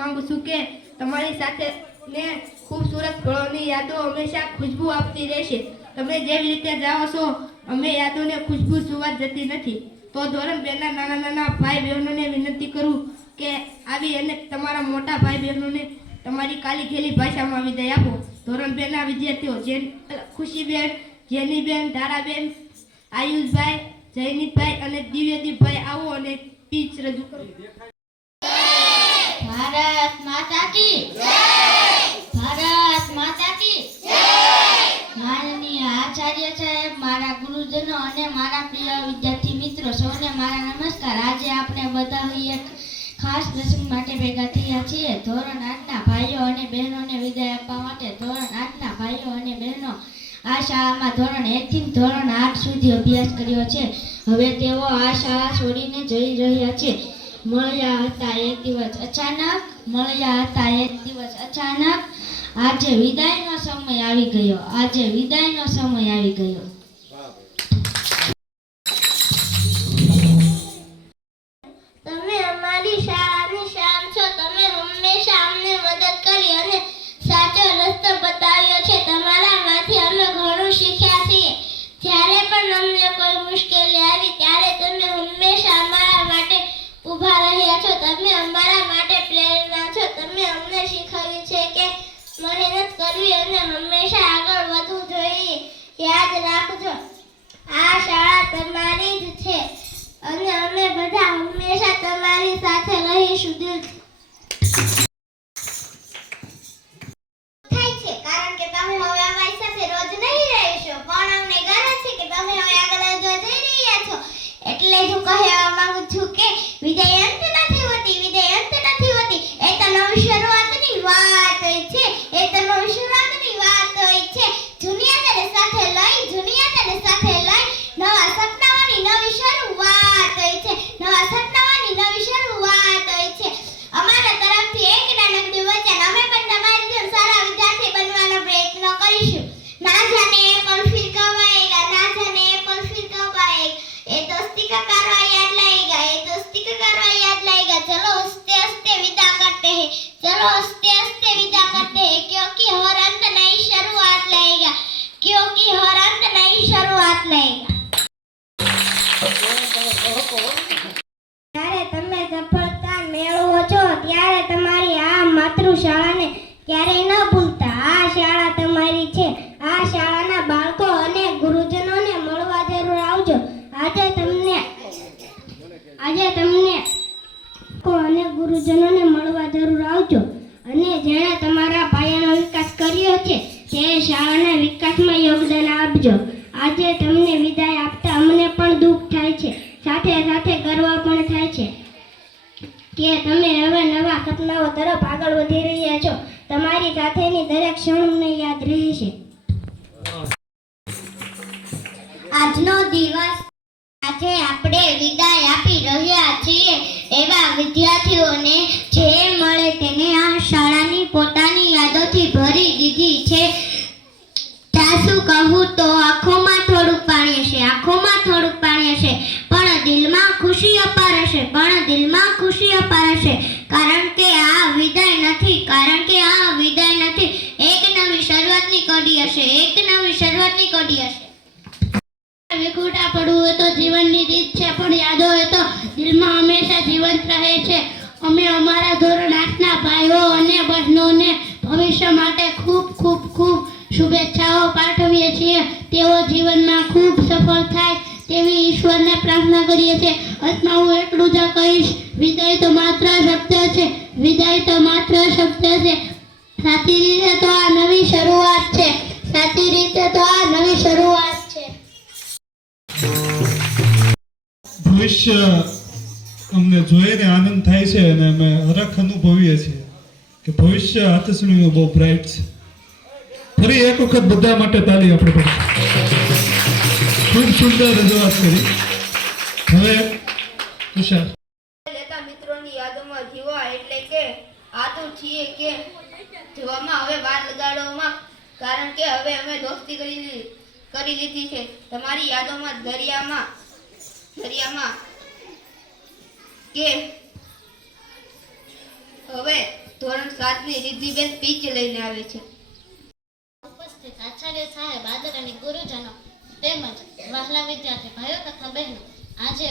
માંગુ છું કે તમારી સાથે ને ખૂબસૂરત પળોની યાદો હંમેશા ખુશ્બુ આપતી રહેશે. તમે જેવી રીતે જાઓ છો અમે યાદોને ખુશ્બુ સુવા જતી નથી. તો ધોરણ 2 ના નાના નાના ભાઈ બહેનોને વિનંતી કરું કે આવી અને તમારા મોટા ભાઈ બહેનોને તમારી કાલી ખેલી ભાષામાં વિદાય આપો. ધોરણ 2 ના વિદ્યાર્થીઓ ખુશીબેન, જેનીબેન, ધારાબેન, આયુષભાઈ, જયનીતભાઈ અને દિવ્યદીપભાઈ આવો અને સ્પીચ રજૂ કરો. ભારત માતા કી જય! ભારત માતા કી જય! માનનીય આચાર્ય સાહેબ, મારા ગુરુજનો અને મારા પ્રિય વિદ્યાર્થી મિત્રો સૌને મારા નમસ્કાર. આજે આપણે બધા એક ખાસ પ્રસંગ માટે ભેગા થયા છીએ. ધોરણ 8 ના ભાઈઓ અને બહેનોને વિદાય આપવા માટે. ધોરણ 8 ના ભાઈઓ અને બહેનો આ શાળામાં ધોરણ 1 થી ધોરણ 8 સુધી અભ્યાસ કર્યો છે. હવે તેઓ આ શાળા છોડીને જઈ રહ્યા છે. મળ્યા હતા એક દિવસ અચાનક, આજે વિદાયનો સમય આવી ગયો. તમે અમારી શાળાની શાન છો. તમે હંમેશા અમને મદદ કરી અને સાચો રસ્તો બતાવ્યો છે. તમારામાંથી અમે ઘણું શીખ્યા છીએ. જ્યારે પણ અમને કોઈ મુશ્કેલી આવી ત્યારે તમે હંમેશા અમારા માટે ઊભા રહ્યા છો. તમે અમારા માટે પ્રેરણા છો. તમે અમને શીખવ્યું છે કે મહેનત કરવી અને હંમેશા આગળ વધવું જોઈએ. યાદ રાખજો, આ શાળા તમારી જ છે અને અમે બધા હંમેશા તમારી સાથે રહીશું. થાય છે કારણ કે તમે હવે અમારી સાથે રોજ નહીં રહેશો, પણ અમને ગમે છે કે તમે હવે આગળ જઈ રહ્યા છો. એટલે જ હું કહેવા માંગુ છું કે વિદાય અંત નથી હોતી. એ તો નવી શરૂઆતની વાત હોય છે. દુનિયાને સાથે લઈ નવા સપનાઓની નવી શરૂઆત હોય છે. અમારા તરફથી એક નાનકડું વચન. અમે પણ તમારી જેમ સારા વિદ્યાર્થી બનવાનો પ્રયત્ન કરીશું. ના જાને એ પલ ફિર કબ આएगा, ये दोस्ती का कारवा याद लाएगा. चलो हंसते हंसते विदा करते हैं, क्योंकि हर अंत नई शुरुआत लाएगा. જ્યારે તમે સફળતા મેળવો છો ત્યારે તમારી આ માતૃશાળાને ક્યારેય ન ભૂલતા. આ શાળા તમારી છે. આ શાળાના બાળકો અને ગુરુજનોને મળવા જરૂર આવજો. આજે તમને અને ગુરુજનોને મળવા જરૂર આવજો. અને જેણે તમારા પાયાનો વિકાસ કર્યો છે તે શાળાના વિકાસમાં યોગદાન આપજો. આજે તમને વિદાય આપતા અમને પણ દુઃખ થાય છે, સાથે સાથે ગર્વ પણ થાય છે કે તમે હવે નવા સપનાઓ તરફ આગળ વધી રહ્યા છો. તમારી સાથેની દરેક ક્ષણ મને યાદ રહેશે. આજનો દિવસ, આજે આપણે વિદાય આપી રહ્યા છીએ એવા વિદ્યાર્થીઓને જે મળે તેને આ શાળાની પોતાની યાદોથી ભરી દીધી છે. સાસુ કહું તો આંખોમાં થોડુંક પાણી હશે, પણ દિલમાં ખુશી અપાર હશે. કારણ કે આ વિદાય નથી, એક નવી શરૂઆતની કડી હશે. વિખૂટા પડવું હોય તો જીવનની રીત છે, પણ યાદો હોય તો દિલમાં હંમેશા જીવંત રહે છે. અમે અમારા ધોરણ 8 ના ભાઈઓ અને બહેનોને ભવિષ્ય માટે ખૂબ શુભેચ્છાઓ પાઠવીએ છીએ. તેઓ જીવનમાં ખૂબ સફળ થાય તેવી ઈશ્વરને પ્રાર્થના કરીએ છીએ. અંતમાં હું એટલું જ કહીશ, વિદાય તો માત્ર શબ્દ છે. સાચી રીતે તો આ નવી શરૂઆત છે. ભવિષ્ય અમને જોઈને આનંદ થાય છે અને અમે હરખ અનુભવીએ છીએ કે ભવિષ્ય આતસણીઓ બહુ બ્રાઇટ છે. ફરી એક વખત બધા માટે તાળી આપણે પડે. ખૂબ સુંદર રજૂઆત કરી. હવે તુષાર. મિત્રોની યાદોમાં જીવવા એટલે કે આતુર છીએ કે જીવવામાં હવે વાર લગાડવામાં, કારણ કે હવે અમે દોસ્તી કરી લીધી છે. તમારી યાદોમાં દરિયામાં કે હવે ધોરણ 7 ની રિદ્ધિબેન પીચ લઈને આવે છે. ઉપસ્થિત આચાર્ય સાહેબ, આદરણીય ગુરુજનો તેમજ વહાલા વિદ્યાર્થી ભાઈઓ તથા બહેનો, આજે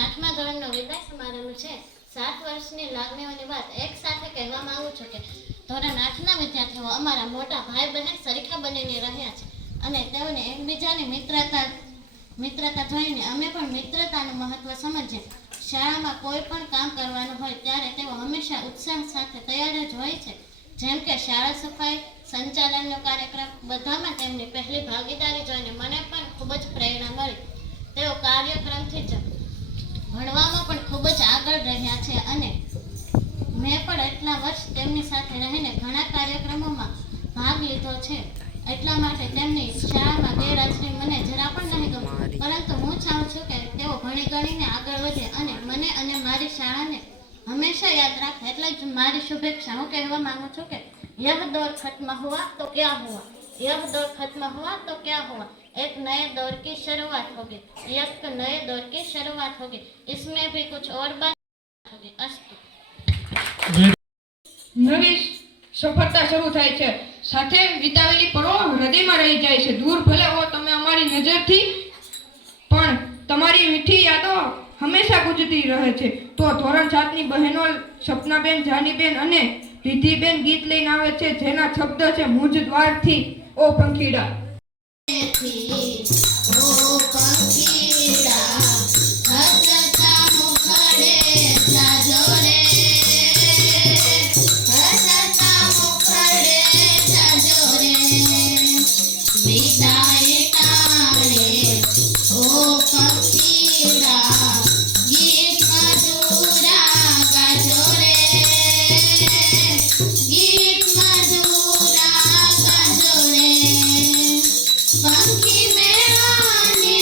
8મા ધોરણનો વિદાય સમારંભ છે. 7 વર્ષની લાગણીઓની વાત એક સાથે કહેવા માંગુ છું કે ધોરણ 8ના વિદ્યાર્થીઓ અમારા મોટા ભાઈ બહેન સરીખા બનીને રહ્યા છે અને તેઓને એકબીજાની મિત્રતા જોઈને અમે પણ મિત્રતાનું મહત્વ સમજીએ. શાળામાં કોઈ પણ કામ કરવાનું હોય ત્યારે તેઓ હંમેશા ઉત્સાહ સાથે તૈયાર જ હોય છે. જેમ કે શાળા સફાઈ, સંચાલનનો કાર્યક્રમ, બધામાં તેમની પહેલી ભાગીદારી જોઈને મને પણ ખૂબ જ પ્રેરણા મળી. તેઓ કાર્યક્રમથી જ ભણવામાં પણ ખૂબ જ આગળ રહ્યા છે અને મેં પણ એટલા વર્ષ તેમની સાથે રહીને ઘણા કાર્યક્રમોમાં ભાગ લીધો છે. એટલા માટે તેમની શાળામાં ગેરહાજરી મને જરા પણ નહીં ગમે, પરંતુ હું ચાહું છું કે તેઓ ભણી ગણીને આગળ વધે અને મને અને મારી શાળાને હંમેશા યાદ રાખે. એટલે જ મારી શુભેચ્છા હું કહેવા માંગુ છું કે यह दौर खत्म हुआ तो क्या हुआ, यह दौर खत्म हुआ तो क्या हुआ, एक नए दौर की शुरुआत होगी, एक नए दौर की शुरुआत होगी, इसमें भी कुछ और बात होगी. अस्तु. નવી સફળતા શરૂ થાય છે, સાથે વિતાવેલી પળો હૃદયમાં રહી જાય છે. દૂર ભલે હો તમે અમારી નજરથી, પણ તમારી મીઠી યાદો હંમેશા ગુંજતી રહે છે. તો ધોરણ 7ની બહેનો સપનાબેન, જાનીબેન અને રિદ્ધિબેન ગીત લઈને આવે છે, જેના શબ્દ છે મુજ દ્વારથી ઓ પંખીડા. पंखी में आने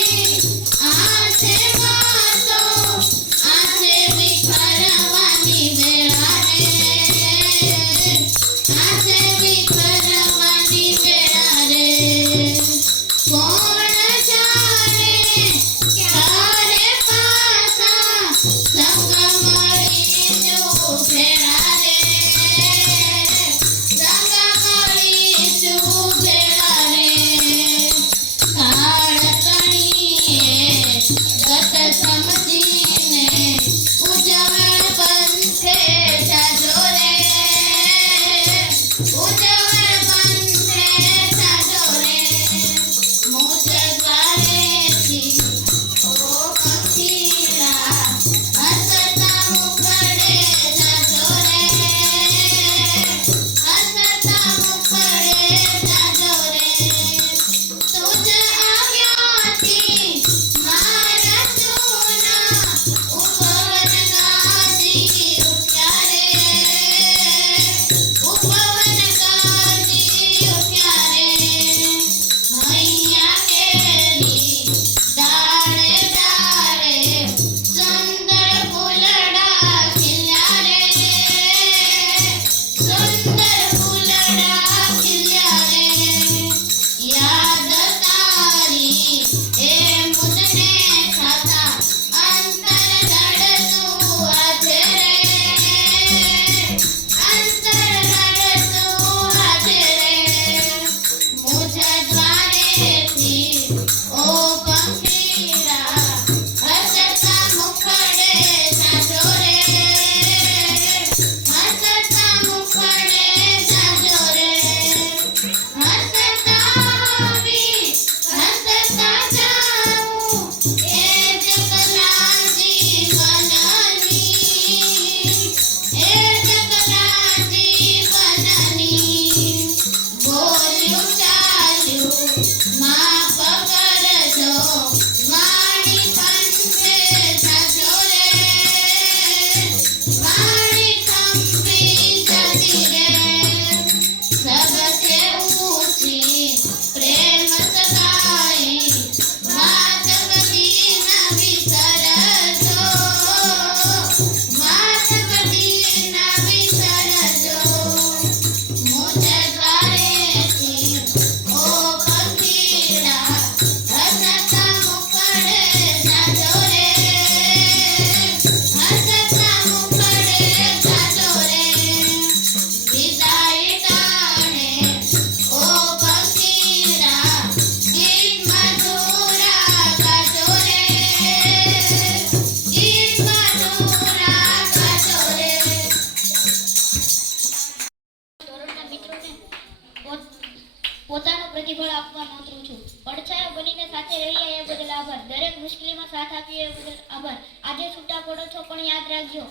આપવા નોતરું છું. પડછાયો બનીને સાથે રહ્યા એ બદલ આભાર. દરેક મુશ્કેલીમાં સાથ આપ્યો એ બદલ આભાર. આજે છૂટા પડો છો પણ યાદ રાખજો,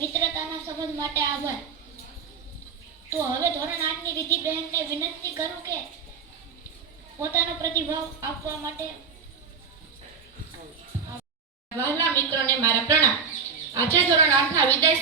મિત્રતાના સંબંધ માટે આભાર. તો હવે ધોરણ 8 ની રિધિ બહેનને વિનંતી કરું કે પોતાનો પ્રતિભાવ આપવા માટે. વહાલા મિત્રોને મારા પ્રણામ. આજે ધોરણ 8ના વિદાય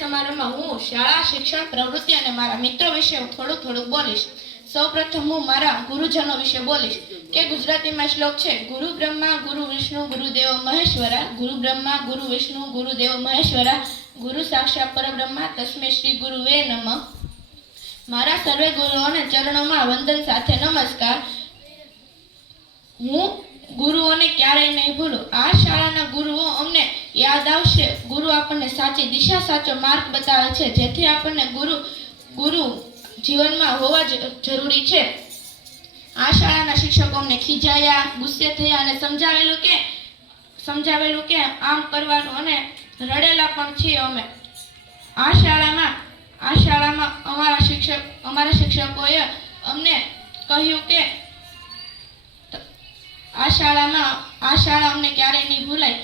સમારોહમાં હું શાળા, શિક્ષણ, પ્રવૃત્તિ અને મારા મિત્રો વિશે થોડુંક બોલીશ. સૌપ્રથમ હું મારા ગુરુજનો વિશે બોલીશ કે ગુજરાતીમાં શ્લોક છે, ગુરુ બ્રહ્મા ગુરુ વિષ્ણુ ગુરુદેવો મહેશ્વરા, ગુરુ બ્રહ્મા ગુરુ વિષ્ણુ ગુરુદેવો મહેશ્વરા, ગુરુ સાક્ષાત પરબ્રહ્મા તસ્મે શ્રી ગુરુવે નમઃ. મારા સર્વે ગુરુઓને ચરણોમાં વંદન સાથે નમસ્કાર. હું ગુરુઓને ક્યારેય નહીં ભૂલું. આ શાળાના ગુરુઓ અમને યાદ આવશે. ગુરુ આપણને સાચી દિશા, સાચો માર્ગ બતાવે છે, જેથી આપણને ગુરુ જીવનમાં હોવા જરૂરી છે. આ શાળાના શિક્ષકો અમને ખીજાયા, ગુસ્સે થયા અને સમજાવેલું કે આમ કરવાનું અને રડેલા પણ છીએ અમે. આ શાળામાં અમારા શિક્ષકોએ અમને કહ્યું કે આ શાળા અમને ક્યારેય નહીં ભૂલાય.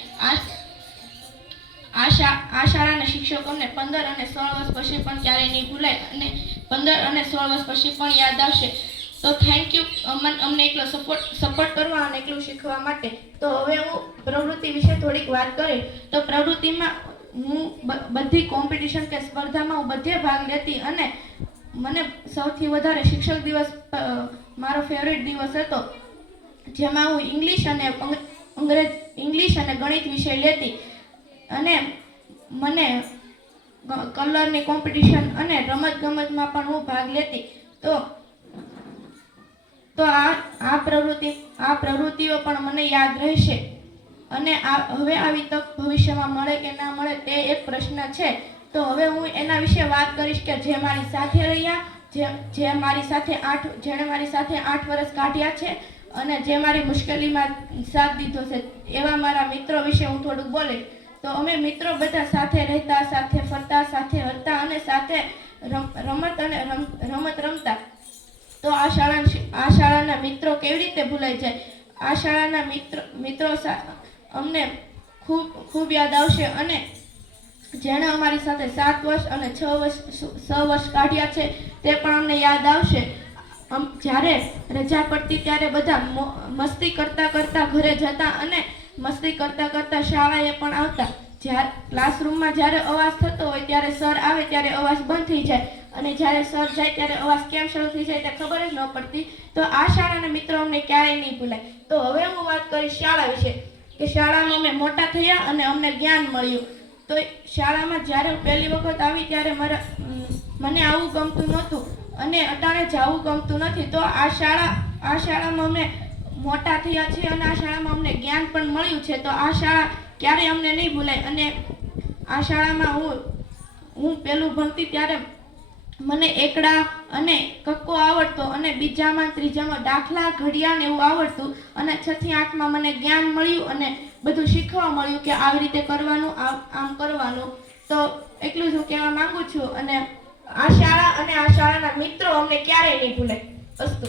આ શાળાના શિક્ષકો અમને 15 અને 16 વર્ષ પછી પણ ક્યારેય નહીં ભૂલાય અને 15 અને 16 વર્ષ પછી પણ યાદ આવશે. તો થેન્ક યુ અમને એટલો સપોર્ટ કરવા અને એટલું શીખવા માટે. તો હવે હું પ્રવૃત્તિ વિશે થોડીક વાત કરીશ. તો પ્રવૃત્તિમાં હું બધી કોમ્પિટિશન કે સ્પર્ધામાં હું બધે ભાગ લેતી અને મને સૌથી વધારે શિક્ષક દિવસ મારો ફેવરેટ દિવસ હતો, જેમાં હું ઇંગ્લિશ અને ગણિત વિષય લેતી અને મને કલરની કોમ્પિટિશન અને રમતગમતમાં પણ હું ભાગ લેતી. તો આ પ્રવૃત્તિઓ પણ મને યાદ રહેશે અને હવે આવી તક ભવિષ્યમાં મળે કે ના મળે તે એક પ્રશ્ન છે. તો હવે હું એના વિશે વાત કરીશ કે જે મારી સાથે રહ્યા, જેણે મારી સાથે 8 વર્ષ કાઢ્યા છે અને જે મારી મુશ્કેલીમાં સાથ દીધો છે, એવા મારા મિત્રો વિશે હું થોડુંક બોલીશ. તો અમે મિત્રો બધા સાથે રહેતા, સાથે ફરતા, સાથે હરતા અને સાથે રમત રમતા. તો આ શાળાના મિત્રો કેવી રીતે ભૂલાઈ જાય? આ શાળાના મિત્રો અમને ખૂબ યાદ આવશે અને જેણે અમારી સાથે 7 વર્ષ અને 6 વર્ષ કાઢ્યા છે તે પણ અમને યાદ આવશે. જ્યારે રજા પડતી ત્યારે બધા મસ્તી કરતા ઘરે જતા અને મસ્તી કરતા શાળાએ પણ આવતા. જ્યારે ક્લાસરૂમમાં જ્યારે અવાજ થતો હોય ત્યારે સર આવે ત્યારે અવાજ બંધ થઈ જાય અને જ્યારે સર જાય ત્યારે અવાજ કેમ શરૂ થઈ જાય તે ખબર જ ન પડતી. તો આ શાળાના મિત્રો અમને ક્યારેય નહીં ભૂલાય. તો હવે હું વાત કરીશ શાળા વિશે કે શાળામાં અમે મોટા થયા અને અમને જ્ઞાન મળ્યું. તો શાળામાં જ્યારે પહેલી વખત આવી ત્યારે મને આવું ગમતું નહોતું અને અટાણે જવું ગમતું નથી. તો આ શાળામાં અમે મોટા થયા છીએ અને આ શાળામાં અમને જ્ઞાન પણ મળ્યું છે. તો આ શાળા ક્યારેય અમને નહીં ભૂલાય. અને આ શાળામાં હું પહેલું ભણતી ત્યારે મને એકડા અને કક્કો આવડતો અને બીજામાં ત્રીજામાં દાખલા, ઘડિયા ને એવું આવડતું અને 6 થી 8માં મને જ્ઞાન મળ્યું અને બધું શીખવા મળ્યું કે આવી રીતે કરવાનું, આમ કરવાનું. તો એટલું જ હું કહેવા માંગુ છું અને આ શાળા અને આ શાળાના મિત્રો અમને ક્યારેય નહીં ભૂલાય. અસ્તુ.